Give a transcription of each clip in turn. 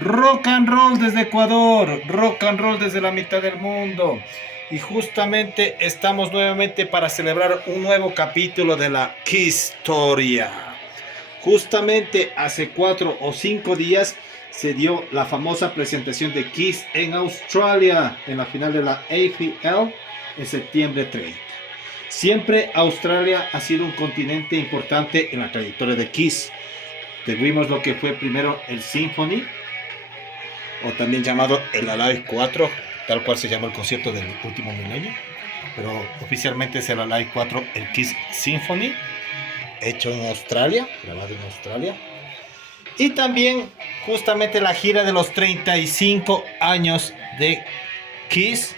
Rock and roll desde Ecuador, rock and roll desde la mitad del mundo. Y justamente estamos nuevamente para celebrar un nuevo capítulo de la Historia. Justamente hace 4 o 5 días se dio la famosa presentación de Kiss en Australia, en la final de la AFL en septiembre 30. Siempre Australia ha sido un continente importante en la trayectoria de Kiss. Tuvimos lo que fue primero el Symphony, o también llamado el Alive 4, tal cual se llama el concierto del último milenio, pero oficialmente es el Alive 4, el Kiss Symphony, hecho en Australia, grabado en Australia. Y también justamente la gira de los 35 años de Kiss,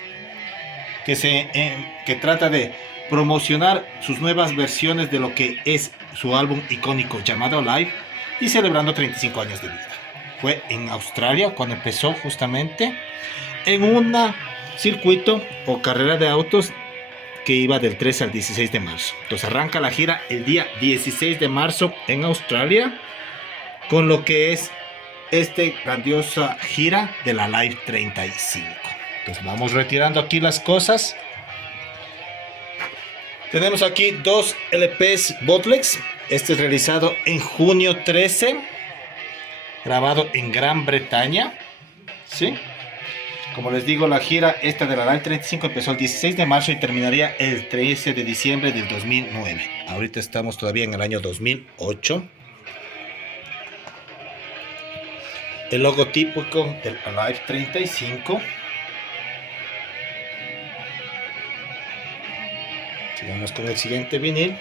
que trata de promocionar sus nuevas versiones de lo que es su álbum icónico llamado Live, y celebrando 35 años de vida. Fue en Australia cuando empezó justamente en un circuito o carrera de autos que iba del 13 al 16 de marzo. Entonces arranca la gira el día 16 de marzo en Australia con lo que es grandiosa gira de la Live 35. Entonces vamos retirando aquí las cosas. Tenemos aquí 2 LPs bootlegs. Este es realizado en junio 13, grabado en Gran Bretaña, ¿sí? Como les digo, la gira esta de la Live 35 empezó el 16 de marzo y terminaría el 13 de diciembre del 2009. Ahorita estamos todavía en el año 2008. El logotipo del Live 35. Sigamos con el siguiente vinil.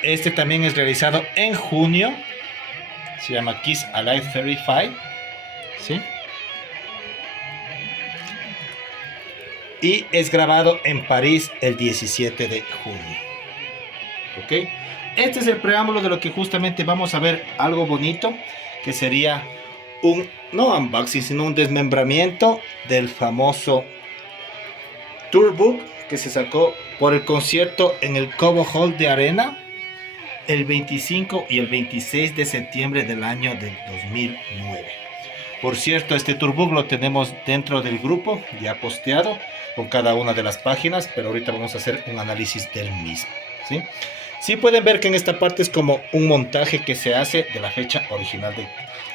Este también es realizado en junio. Se llama Kiss Alive 35. ¿Sí? Y es grabado en París el 17 de junio. ¿Ok? Este es el preámbulo de lo que justamente vamos a ver, algo bonito, que sería no unboxing, sino un desmembramiento del famoso Tourbook que se sacó por el concierto en el Cobo Hall de Arena el 25 y el 26 de septiembre del año del 2009. Por cierto, este Tourbook lo tenemos dentro del grupo, ya posteado con cada una de las páginas, pero ahorita vamos a hacer un análisis del mismo, ¿sí? Sí pueden ver que en esta parte es como un montaje que se hace de la fecha original del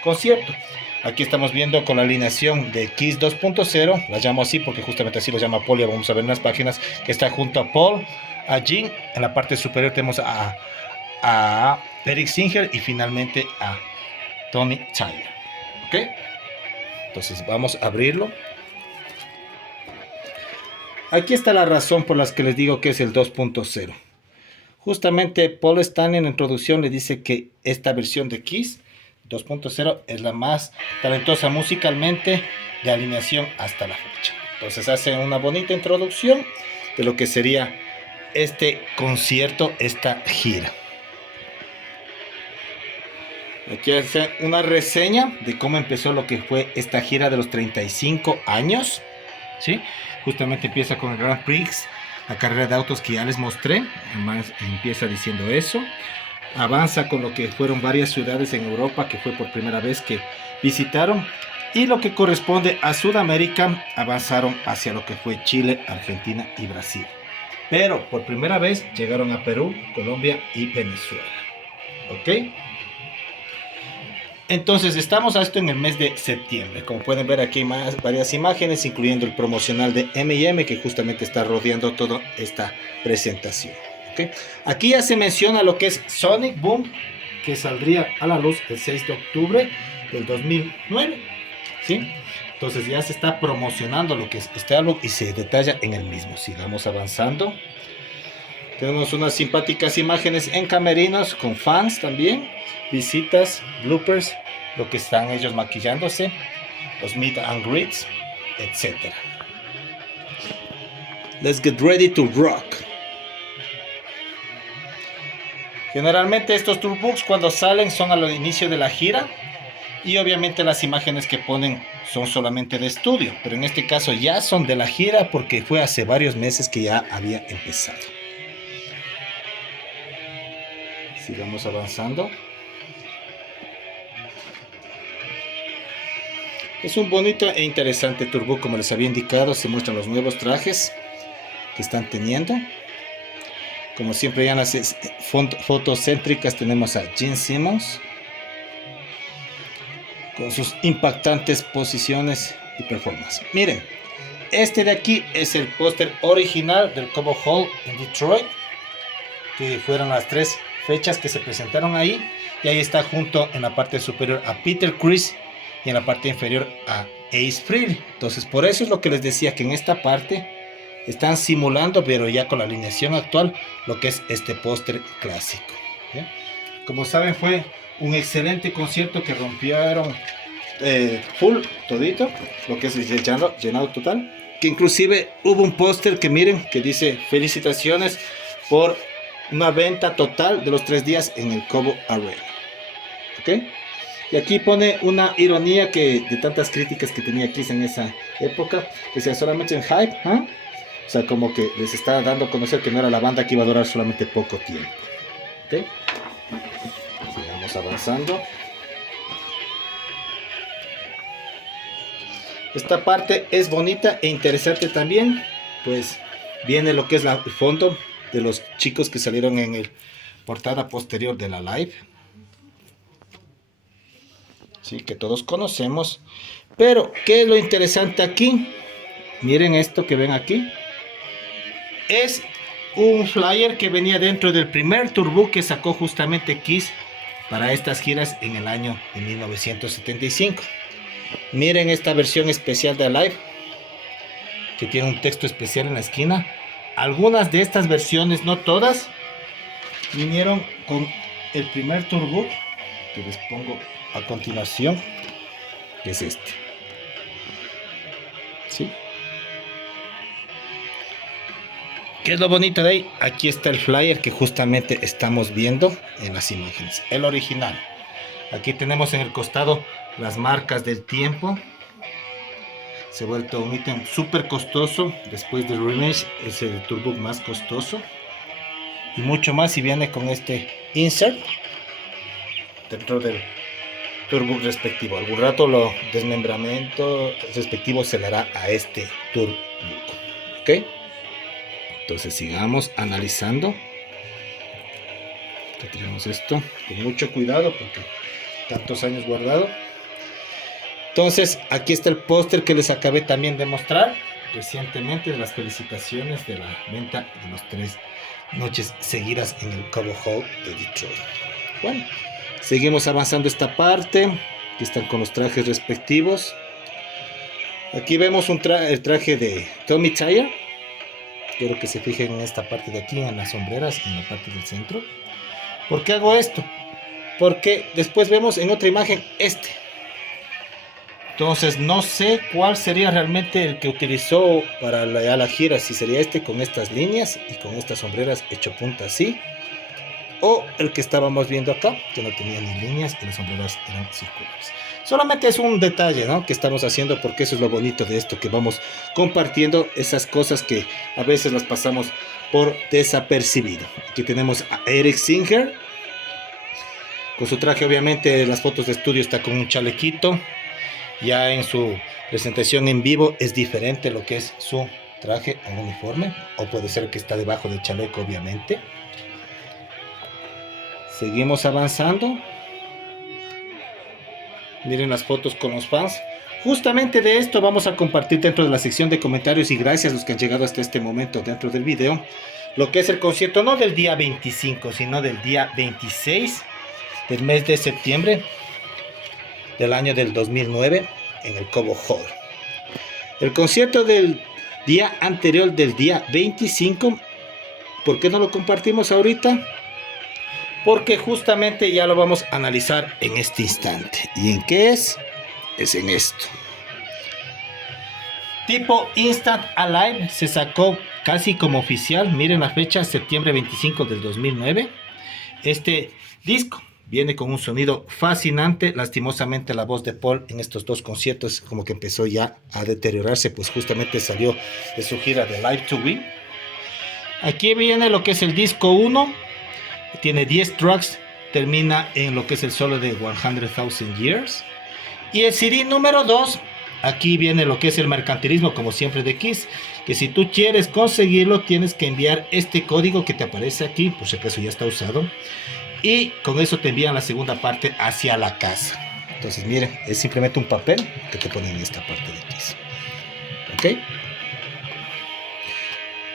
concierto. Aquí estamos viendo con la alineación de Kiss 2.0, la llamo así porque justamente así lo llama Paul, y vamos a ver en las páginas que está junto a Paul, a Gene, en la parte superior tenemos a Eric Singer y finalmente a Tony Tyler. ¿Ok? Entonces vamos a abrirlo. Aquí está la razón por la que les digo que es el 2.0. Justamente Paul Stanley en la introducción le dice que esta versión de Kiss 2.0 es la más talentosa musicalmente de alineación hasta la fecha. Entonces hace una bonita introducción de lo que sería este concierto, esta gira. Aquí hace una reseña de cómo empezó lo que fue esta gira de los 35 años, ¿sí? Justamente empieza con el Grand Prix, la carrera de autos que ya les mostré, empieza diciendo eso. Avanza con lo que fueron varias ciudades en Europa que fue por primera vez que visitaron, y lo que corresponde a Sudamérica avanzaron hacia lo que fue Chile, Argentina y Brasil, pero por primera vez llegaron a Perú, Colombia y Venezuela. ¿Ok? Entonces estamos a esto en el mes de septiembre. Como pueden ver aquí hay varias imágenes, incluyendo el promocional de M&M que justamente está rodeando toda esta presentación. ¿Okay? Aquí ya se menciona lo que es Sonic Boom, que saldría a la luz el 6 de octubre del 2009. ¿Sí? Entonces ya se está promocionando lo que es este álbum y se detalla en el mismo. Sigamos avanzando. Tenemos unas simpáticas imágenes en camerinos con fans también, visitas, bloopers, lo que están ellos maquillándose, los meet and greets, etc. Let's get ready to rock. Generalmente estos tourbooks cuando salen son al inicio de la gira, y obviamente las imágenes que ponen son solamente de estudio, pero en este caso ya son de la gira porque fue hace varios meses que ya había empezado. Sigamos avanzando. Es un bonito e interesante tourbook, como les había indicado. Se muestran los nuevos trajes que están teniendo. Como siempre, ya en las fotos céntricas tenemos a Gene Simmons con sus impactantes posiciones y performance. Miren, este de aquí es el póster original del Cobo Hall en Detroit, que fueron las 3 fechas que se presentaron ahí, y ahí está junto en la parte superior a Peter Criss y en la parte inferior a Ace Frehley. Entonces por eso es lo que les decía, que en esta parte están simulando, pero ya con la alineación actual, lo que es este póster clásico. ¿Bien? Como saben, fue un excelente concierto que rompieron full todito, lo que es el llenado total, que inclusive hubo un póster que miren, que dice felicitaciones por una venta total de los 3 días en el Cobo Arena. ¿Ok? Y aquí pone una ironía que de tantas críticas que tenía Kiss en esa época, que sea solamente en hype, ¿eh? O sea, como que les está dando a conocer que no era la banda que iba a durar solamente poco tiempo. ¿Ok? Sigamos avanzando. Esta parte es bonita e interesante también, pues viene lo que es el fondo de los chicos que salieron en el portada posterior de la live, sí, que todos conocemos. Pero ¿qué es lo interesante aquí? Miren esto que ven aquí, es un flyer que venía dentro del primer tourbook que sacó justamente Kiss para estas giras en el año de 1975. Miren esta versión especial de Alive, que tiene un texto especial en la esquina. Algunas de estas versiones, no todas, vinieron con el primer tourbook, que les pongo a continuación, que es este. ¿Sí? ¿Qué es lo bonito de ahí? Aquí está el flyer que justamente estamos viendo en las imágenes, el original. Aquí tenemos en el costado las marcas del tiempo. Se ha vuelto un ítem súper costoso. Después de Reimage es el tourbook más costoso. Y mucho más si viene con este insert dentro del tourbook respectivo. Algún rato lo desmembramiento respectivo se le hará a este tourbook. ¿Ok? Entonces sigamos analizando. Aquí tenemos esto con mucho cuidado porque tantos años guardado. Entonces aquí está el póster que les acabé también de mostrar recientemente, de las felicitaciones de la venta de las 3 noches seguidas en el Cobo Hall de Detroit. Bueno, seguimos avanzando esta parte. Aquí están con los trajes respectivos. Aquí vemos el traje de Tommy Thayer. Quiero que se fijen en esta parte de aquí, en las sombreras, en la parte del centro. ¿Por qué hago esto? Porque después vemos en otra imagen este. Entonces no sé cuál sería realmente el que utilizó para la gira. Si sería este con estas líneas y con estas sombreras hecho punta así, o el que estábamos viendo acá, que no tenía ni líneas y las sombreras eran circulares. Solamente es un detalle, ¿no?, que estamos haciendo, porque eso es lo bonito de esto, que vamos compartiendo esas cosas que a veces las pasamos por desapercibido. Aquí tenemos a Eric Singer con su traje. Obviamente las fotos de estudio está con un chalequito. Ya en su presentación en vivo es diferente lo que es su traje o uniforme, o puede ser que está debajo del chaleco, obviamente. Seguimos avanzando. Miren las fotos con los fans. Justamente de esto vamos a compartir dentro de la sección de comentarios, y gracias a los que han llegado hasta este momento dentro del video, lo que es el concierto no del día 25, sino del día 26 del mes de septiembre del año del 2009 en el Cobo Hall. El concierto del día anterior, del día 25, ¿por qué no lo compartimos ahorita? Porque justamente ya lo vamos a analizar en este instante. ¿Y en qué es? Es en esto. Tipo Instant Alive se sacó casi como oficial. Miren la fecha, septiembre 25 del 2009. Este disco viene con un sonido fascinante. Lastimosamente la voz de Paul en estos 2 conciertos como que empezó ya a deteriorarse, pues justamente salió de su gira de Live to Win. Aquí viene lo que es el disco 1. Tiene 10 tracks. Termina en lo que es el solo de 100,000 Years. Y el CD número 2 aquí viene lo que es el mercantilismo, como siempre de Kiss, que si tú quieres conseguirlo, tienes que enviar este código que te aparece aquí, por si acaso ya está usado, y con eso te envían la segunda parte hacia la casa. Entonces, miren, es simplemente un papel que te ponen en esta parte de Kiss. ¿Ok?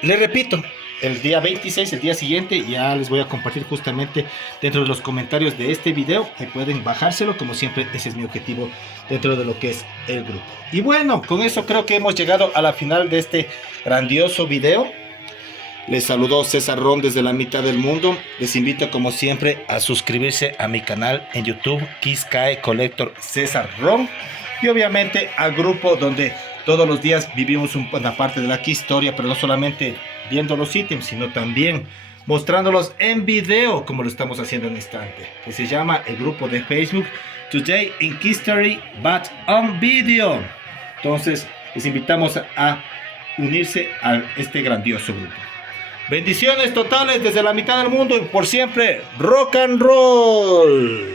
Les repito, el día 26, el día siguiente, ya les voy a compartir justamente dentro de los comentarios de este video, que pueden bajárselo, como siempre ese es mi objetivo dentro de lo que es el grupo. Y bueno, con eso creo que hemos llegado a la final de este grandioso video. Les saludó César Ron desde la mitad del mundo. Les invito como siempre a suscribirse a mi canal en YouTube, Kiss Kai Collector César Ron, y obviamente al grupo donde todos los días vivimos una parte de la Kiss historia, pero no solamente viendo los ítems, sino también mostrándolos en video, como lo estamos haciendo en este instante, que se llama el grupo de Facebook Today in Kiss Story but on Video. Entonces les invitamos a unirse a este grandioso grupo. Bendiciones totales desde la mitad del mundo y por siempre rock and roll.